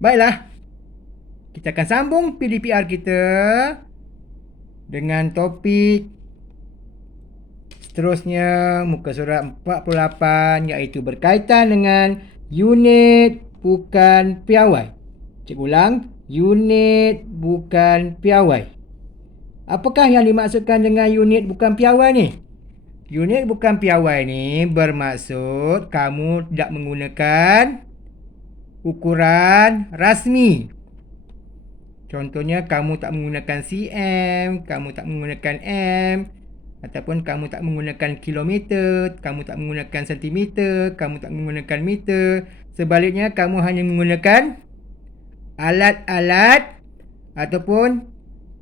Baiklah, kita akan sambung PDPR kita dengan topik seterusnya muka surat 48, iaitu berkaitan dengan unit bukan piawai. Cikgu ulang, unit bukan piawai. Apakah yang dimaksudkan dengan unit bukan piawai ni? Unit bukan piawai ni bermaksud kamu tidak menggunakan ukuran rasmi. Contohnya kamu tak menggunakan cm, kamu tak menggunakan m, ataupun kamu tak menggunakan kilometer, kamu tak menggunakan sentimeter, kamu tak menggunakan meter. Sebaliknya kamu hanya menggunakan alat-alat ataupun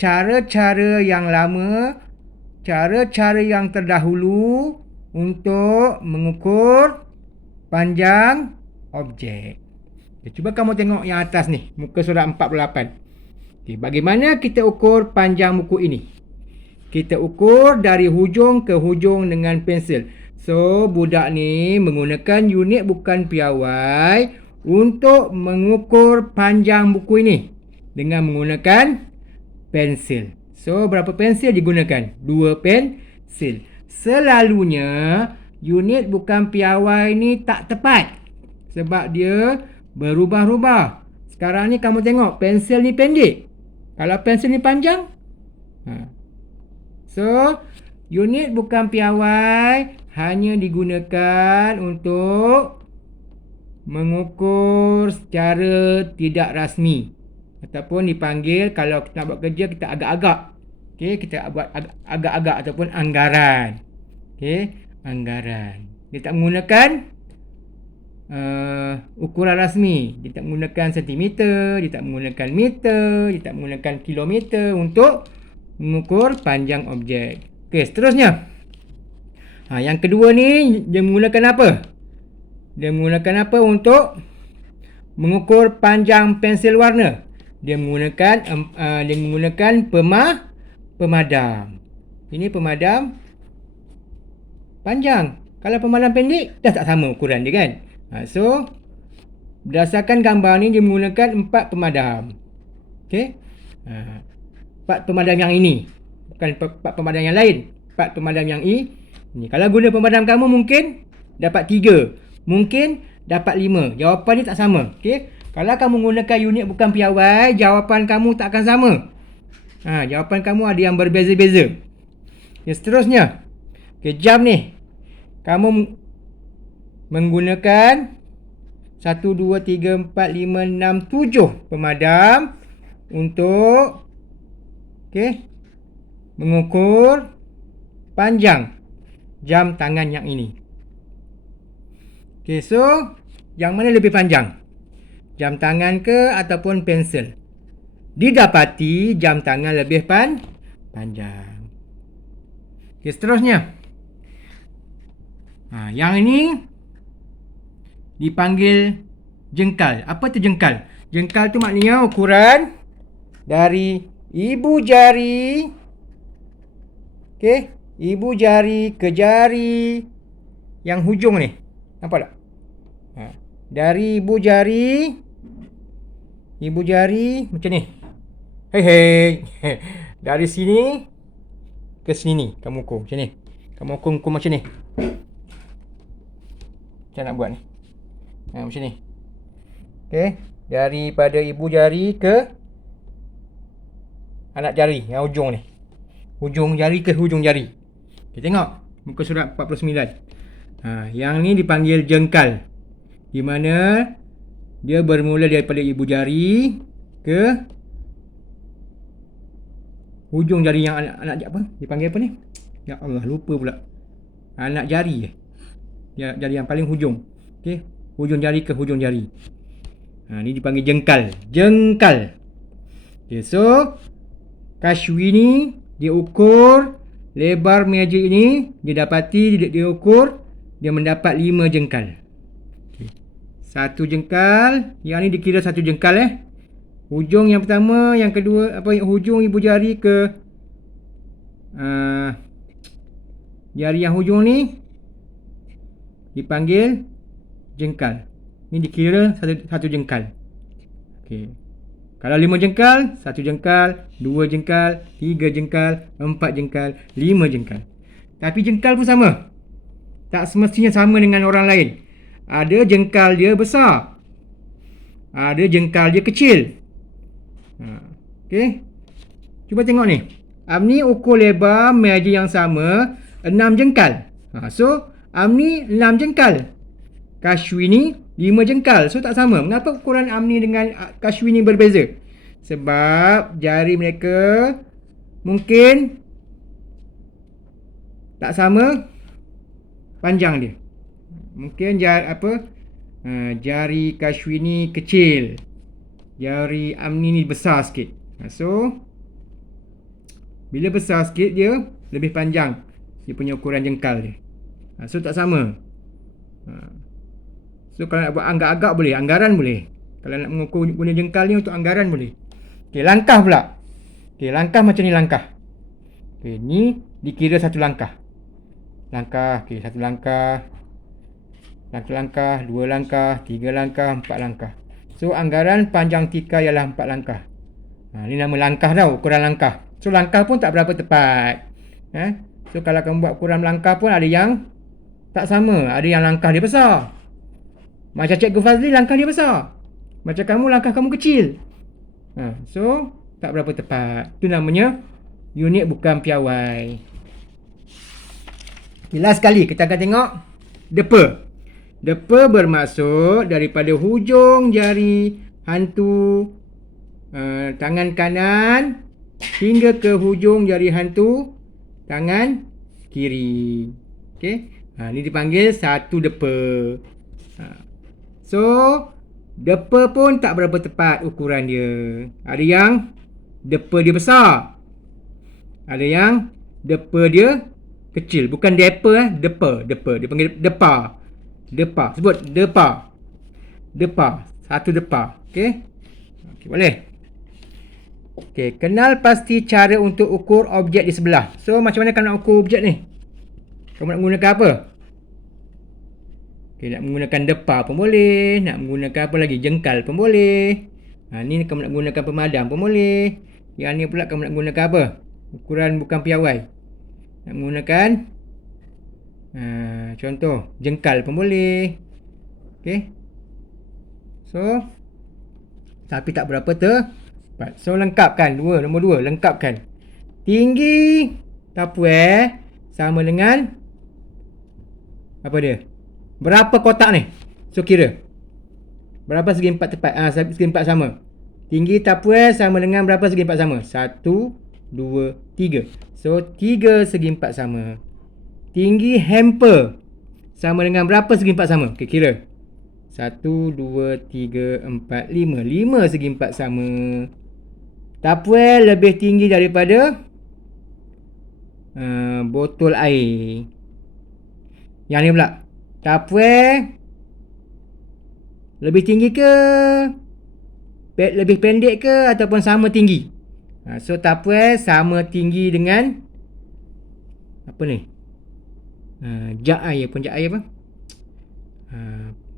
cara-cara yang lama, cara-cara yang terdahulu untuk mengukur panjang objek. Cuba kamu tengok yang atas ni, muka surat 48. Bagaimana kita ukur panjang buku ini? Kita ukur dari hujung ke hujung dengan pensel. So, budak ni menggunakan unit bukan piawai untuk mengukur panjang buku ini dengan menggunakan pensel. So, berapa pensel digunakan? 2 pensel. Selalunya, unit bukan piawai ni tak tepat sebab dia berubah-ubah. Sekarang ni kamu tengok, pensel ni pendek. Kalau pensel ni panjang. So, unit bukan piawai hanya digunakan untuk mengukur secara tidak rasmi. Ataupun dipanggil, kalau kita nak buat kerja, kita agak-agak. Okay, kita buat agak-agak ataupun anggaran. Okay, anggaran. Dia tak menggunakan ukuran rasmi. Dia tak menggunakan sentimeter, dia tak menggunakan meter, dia tak menggunakan kilometer untuk mengukur panjang objek. Okey, seterusnya. Yang kedua ni dia menggunakan apa? Dia menggunakan apa untuk mengukur panjang pensel warna? Dia menggunakan pemadam. Ini pemadam panjang. Kalau pemadam pendek dah tak sama ukuran dia kan? So, berdasarkan gambar ni dia menggunakan 4 pemadam. Okey. 4 pemadam yang ini. Bukan 4 pemadam yang lain. 4 pemadam yang ini. Kalau guna pemadam kamu mungkin dapat 3. Mungkin dapat 5. Jawapan ni tak sama. Okey. Kalau kamu menggunakan unit bukan piawai, jawapan kamu tak akan sama. Jawapan kamu ada yang berbeza-beza. Okay, seterusnya. Okay, jam ni. Kamu menggunakan 1, 2, 3, 4, 5, 6, 7 pemadam untuk mengukur panjang jam tangan yang ini. Okay, so yang mana lebih panjang? Jam tangan ke ataupun pensel? Didapati jam tangan lebih panjang. Okay, seterusnya. Yang ini dipanggil jengkal. Apa tu jengkal? Jengkal tu maknanya ukuran dari ibu jari, ibu jari ke jari yang hujung ni. Nampak tak? Dari ibu jari macam ni. Hei. Dari sini ke sini kamu ukur macam ni. Kamu ukur macam ni. Macam nak buat ni. Macam ni. Okey, daripada ibu jari ke anak jari yang hujung ni. Hujung jari ke hujung jari. Kita tengok muka surat 49. Yang ni dipanggil jengkal. Di mana dia bermula daripada ibu jari ke hujung jari yang anak apa? Dipanggil apa ni? Ya Allah, lupa pula. Anak jari. Jari yang paling hujung. Okey, hujung jari ke hujung jari. Ni dipanggil jengkal. Jengkal. Okey, so Kashwi ni dia ukur lebar meja ini, dia dapati dia ukur dia mendapat 5 jengkal. Okey. 1 jengkal, yang ni dikira 1 jengkal Hujung yang pertama, yang kedua, hujung ibu jari ke jari yang hujung ni dipanggil jengkal. Ni dikira satu jengkal. Okey. Kalau 5 jengkal, 1 jengkal, 2 jengkal, 3 jengkal, 4 jengkal, 5 jengkal. Tapi jengkal pun sama. Tak semestinya sama dengan orang lain. Ada jengkal dia besar. Ada jengkal dia kecil. Okey. Cuba tengok ni. Amni ukur lebar meja yang sama 6 jengkal. So, Amni 6 jengkal. Kashwini 5 jengkal. So, tak sama. Mengapa ukuran Amni dengan Kashwini berbeza? Sebab jari mereka mungkin tak sama panjang dia. Mungkin jari Kashwini kecil. Jari Amni ni besar sikit. So, bila besar sikit dia lebih panjang dia punya ukuran jengkal dia. So tak sama. So kalau nak buat agak-agak boleh, anggaran boleh. Kalau nak mengukur guna jengkal ni untuk anggaran boleh. Okey, langkah pula. Okey, langkah macam ni langkah. Okey, ni dikira satu langkah. Langkah, okey, satu langkah. Satu langkah, dua langkah, tiga langkah, empat langkah. So anggaran panjang tika ialah 4 langkah. Ni nama langkah tau, ukuran langkah. So langkah pun tak berapa tepat. So kalau kamu buat ukuran langkah pun ada yang tak sama. Ada yang langkah dia besar. Macam Cikgu Fazli langkah dia besar. Macam kamu langkah kamu kecil. So tak berapa tepat. Itu namanya unit bukan piawai. Okay, last sekali kita akan tengok depa. Depa bermaksud daripada hujung jari hantu tangan kanan hingga ke hujung jari hantu tangan kiri. Okey. Ni dipanggil satu depa. So, depa pun tak berapa tepat ukuran dia. Ada yang depa dia besar. Ada yang depa dia kecil. Bukan depa, depa. Dia panggil depa. Depa. Sebut depa. Depa. Satu depa. Okey. Okey, boleh. Okey, kenal pasti cara untuk ukur objek di sebelah. So, macam mana kamu nak ukur objek ni? Kamu nak menggunakan apa? Okey, nak menggunakan depa pun boleh. Nak menggunakan apa lagi? Jengkal pun boleh. Ni kamu nak menggunakan pemadam pun boleh. Yang ni pula kamu nak menggunakan apa? Ukuran bukan piawai. Nak menggunakan contoh jengkal pun boleh. Okey. So, tapi tak berapa tepat. So, lengkapkan. Nombor 2, lengkapkan. Tinggi tapuer sama dengan apa dia? Berapa kotak ni? So, kira. Berapa segi empat tepat? Segi empat sama. Tinggi tapuer sama dengan berapa segi empat sama? 1, 2, 3. So, 3 segi empat sama. Tinggi hamper sama dengan berapa segi empat sama? Okay, kira. 1, 2, 3, 4, 5. 5 segi empat sama. Tapuer lebih tinggi daripada botol air. Yang ni pula. Tapuer lebih tinggi ke? Lebih pendek ke? Ataupun sama tinggi? So, tapuer sama tinggi dengan apa ni? Jak air. Pun jak air apa?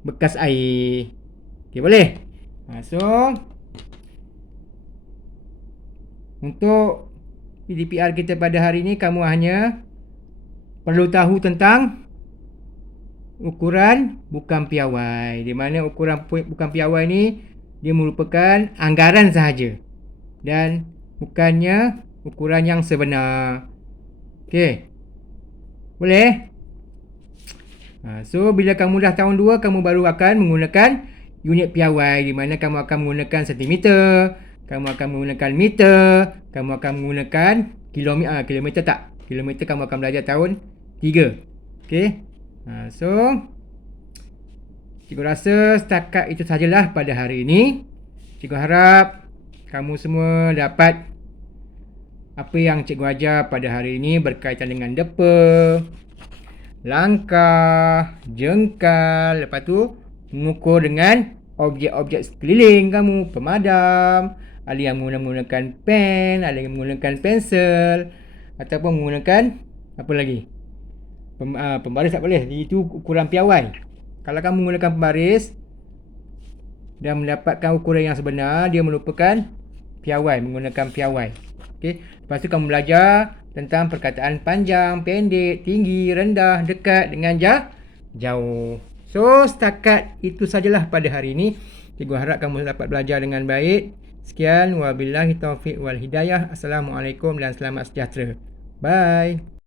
Bekas air. Okay, boleh? So, untuk PDPR kita pada hari ini, kamu hanya perlu tahu tentang ukuran bukan piawai. Di mana ukuran bukan piawai ni dia merupakan anggaran sahaja dan bukannya ukuran yang sebenar. Okey. Boleh? So, bila kamu dah tahun 2, kamu baru akan menggunakan unit piawai, di mana kamu akan menggunakan sentimeter, kamu akan menggunakan meter, kamu akan menggunakan kilometer. Kilometer tak. Kilometer kamu akan belajar tahun 3. Okey. So, cikgu rasa setakat itu sajalah pada hari ini. Cikgu harap kamu semua dapat apa yang cikgu ajar pada hari ini berkaitan dengan depa, langkah, jengkal, lepas tu mengukur dengan objek-objek sekeliling kamu, pemadam, ada yang menggunakan pen, ada yang menggunakan pensel, ataupun menggunakan apa lagi? Pembaris tak boleh, itu ukuran piawai. Kalau kamu menggunakan pembaris, dan mendapatkan ukuran yang sebenar, dia merupakan piawai, menggunakan piawai. Okey, lepas tu kamu belajar tentang perkataan panjang, pendek, tinggi, rendah, dekat dengan jauh. So, setakat itu sajalah pada hari ini. Cikgu harap kamu dapat belajar dengan baik. Sekian, wabillahi taufiq wal hidayah. Assalamualaikum dan selamat sejahtera. Bye.